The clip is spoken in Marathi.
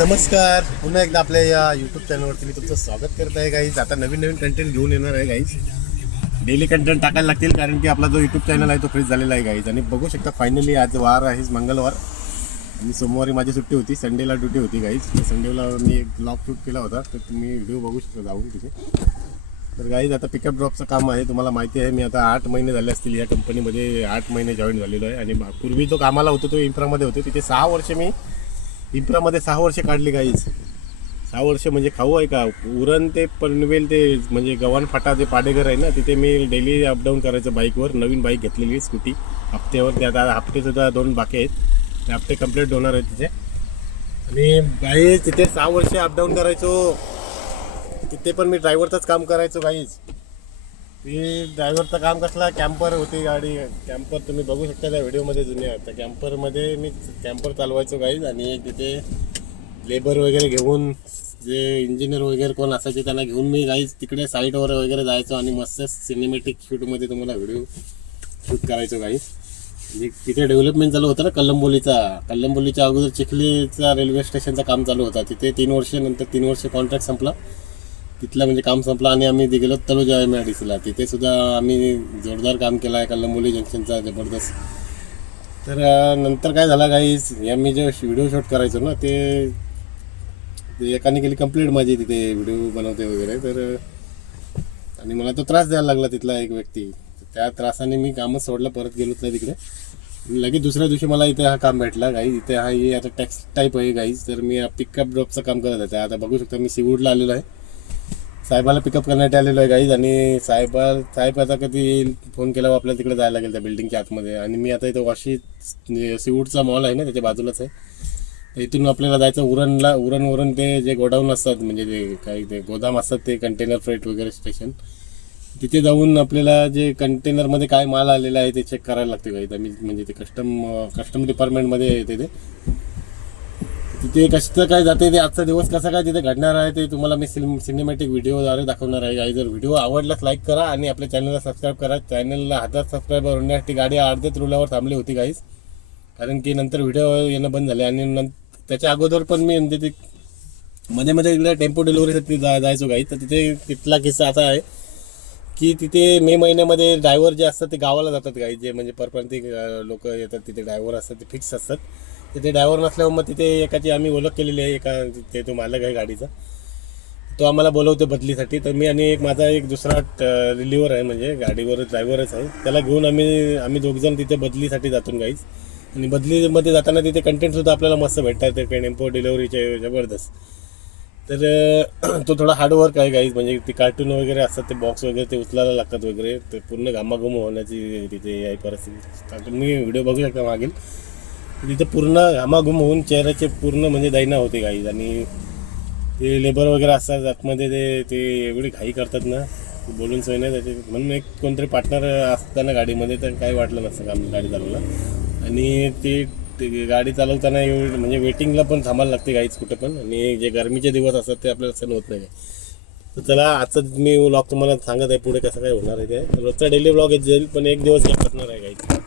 नमस्कार, पुन्हा एकदा आपल्या या यूट्यूब चॅनलवरती मी तुमचं स्वागत करत आहे गाईज. आता नवीन कंटेंट घेऊन येणार आहे गाईज. डेली कंटेंट टाकायला लागतील कारण की आपला जो यूट्यूब चॅनल आहे तो फ्रीज झालेला आहे गाईज. आणि बघू शकता फायनली आज वार आहे मंगळवार आणि सोमवारी माझी सुट्टी होती, संडेला ड्युटी होती गाईज. तर संडेला मी एक ब्लॉग शूट केला होता, तर तुम्ही व्हिडिओ बघू शकता जाऊन तिथे. तर गाईज आता पिकअप ड्रॉपचं काम आहे. तुम्हाला माहिती आहे मी आता 8 महिने झाले असतील या कंपनीमध्ये, 8 महिने जॉईन झालेलो आहे. आणि पूर्वी जो कामाला होतो तो इन्फ्रामध्ये होतो, तिथे 6 वर्ष मी इन्फ्रामध्ये 6 वर्ष काढली गाईज. 6 वर्ष म्हणजे खाऊ आहे का, उरण ते पनवेल ते म्हणजे गव्हाण फाटा जे पाडेघर आहे ना, तिथे मी डेली अपडाऊन करायचं बाईकवर. नवीन बाईक घेतलेली स्कूटी हप्त्यावर. ते आता हप्तेसुद्धा 2 बाकी आहेत, ते हप्ते कंप्लीट होणार आहेत तिथे. आणि गाईज तिथे 6 वर्ष अपडाऊन करायचो. तिथे पण मी ड्रायव्हरचंच काम करायचो गाईज. ती ड्रायव्हरचं काम कसला, कॅम्पर होती गाडी. कॅम्पर तुम्ही बघू शकता त्या व्हिडिओमध्ये जुन्या. त्या कॅम्परमध्ये मी कॅम्पर चालवायचो गाईज. आणि तिथे लेबर वगैरे घेऊन, जे इंजिनियर वगैरे कोण असायचे त्यांना घेऊन मी गाईज तिकडे साईटवर वगैरे जायचो आणि मस्त सिनेमॅटिक शूटमध्ये तुम्हाला व्हिडिओ शूट करायचो गाईज. म्हणजे तिथे डेव्हलपमेंट चालू होतं ना कल्लंबोलीच्या अगोदर चिखलीचा रेल्वे स्टेशनचं काम चालू होता. तिथे 3 वर्ष, नंतर 3 वर्ष कॉन्ट्रॅक्ट संपला तिथला, म्हणजे काम संपलं. आणि आम्ही गेलो तलोजा MIDCला. तिथे सुद्धा आम्ही जोरदार काम केलं आहे कल्लंबोली जंक्शनचा, जबरदस्त. तर नंतर काय झालं गाईज, मी जे व्हिडिओ शूट करायचो ना ते एकाने केली कंप्लीट माझी तिथे व्हिडिओ बनवते वगैरे. तर आणि मला तो त्रास द्यायला लागला तिथला एक व्यक्ती. त्या त्रासाने मी कामच सोडलं, परत गेलोच नाही तिकडे. लगेच दुसऱ्या दिवशी मला इथे हा काम भेटला गाईज. इथे हा हे आता टॅक्स टाईप आहे गाईज. तर मी पिकअप ड्रॉपचं काम करत होते. आता बघू शकता मी सीवूडला आलेलो आहे, साहेबाला पिकअप करण्यासाठी आलेलो आहे गाईज. आणि साहेब आता कधी येईल फोन केल्यावर आपल्याला तिकडे जायला लागेल त्या बिल्डिंगच्या आतमध्ये. आणि मी आता इथं वाशी सीवूडचा मॉल आहे ना त्याच्या बाजूलाच आहे. तर इथून आपल्याला जायचं उरण ते जे गोडाऊन असतात, म्हणजे ते काही ते गोदाम असतात, ते कंटेनर फ्रेट वगैरे स्टेशन, तिथे जाऊन आपल्याला जे कंटेनरमध्ये काय माल आलेला आहे ते चेक करायला लागते गाईज. आम्ही म्हणजे ते कस्टम डिपार्टमेंटमध्ये येते तिथे कसं काय जाते ते, आजचा दिवस कसा काय तिथे घडणार आहे ते तुम्हाला मी सिनेमॅटिक व्हिडिओद्वारे दाखवणार आहे गाईज. जर व्हिडिओ आवडलाच लाईक करा आणि आपल्या चॅनलला सबस्क्राईब करा. चॅनलला 1000 सबस्क्रायबर होण्यासाठी गाडी अर्ध्याच रुलावर थांबली होती गाईज, कारण की नंतर व्हिडिओ येणं बंद झाले. आणि त्याच्या अगोदर पण मी म्हणजे ते मध्ये इकडे टेम्पो डिलिव्हरीसाठी जायचो गाईज. तर तिथला किस्सा असा आहे की तिथे मे महिन्यामध्ये ड्रायव्हर जे असतात ते गावाला जातात गाईज. जे म्हणजे परप्रांतिक लोक येतात तिथे, ड्रायव्हर असतात ते फिक्स असतात. तिथे ड्रायव्हर नसल्यावर मग तिथे एकाची आम्ही ओळख केलेली आहे, ते तो मालक आहे गाडीचा, तो आम्हाला बोलवतो बदलीसाठी. तर मी आणि माझा एक दुसरा रिलिव्हर आहे, म्हणजे गाडीवर ड्रायव्हरच आहे, त्याला घेऊन आम्ही दोघजण तिथे बदलीसाठी जातो गाईज. आणि बदलीमध्ये जाताना तिथे कंटेंटसुद्धा आपल्याला मस्त भेटतात ते टेम्पो डिलिव्हरीचे, जबरदस्त. तर तो थोडा हार्डवर्क आहे गाईज. म्हणजे ते कार्टून वगैरे असतात, ते बॉक्स वगैरे ते उचलायला लागतात वगैरे. ते पूर्ण घामाघूम होण्याची तिथे आहे परिस्थिती. मी व्हिडिओ बघू शकता मागील, तिथे पूर्ण घामाघूम होऊन चेहऱ्याचे पूर्ण म्हणजे दैना होते गाईज. आणि ते लेबर वगैरे असतात आतमध्ये, ते एवढी घाई करतात ना, बोलून सोय नाही त्याचे. म्हणून एक कोणतरी पार्टनर असताना गाडीमध्ये तर काही वाटलं नसतं काम गाडी चालवला. आणि ते गाडी चालवताना एवढी म्हणजे वेटिंगला पण थांबायला लागते गाईज कुठं पण. आणि जे गरमीचे दिवस असतात ते आपल्याला सण होत नाही. तर चला आजचा मी व्लॉग तुम्हाला सांगत आहे पुढे कसं काय होणार आहे ते. रोजचा डेली व्लॉग जाईल, पण एक दिवस गॅप असणार आहे गाईज.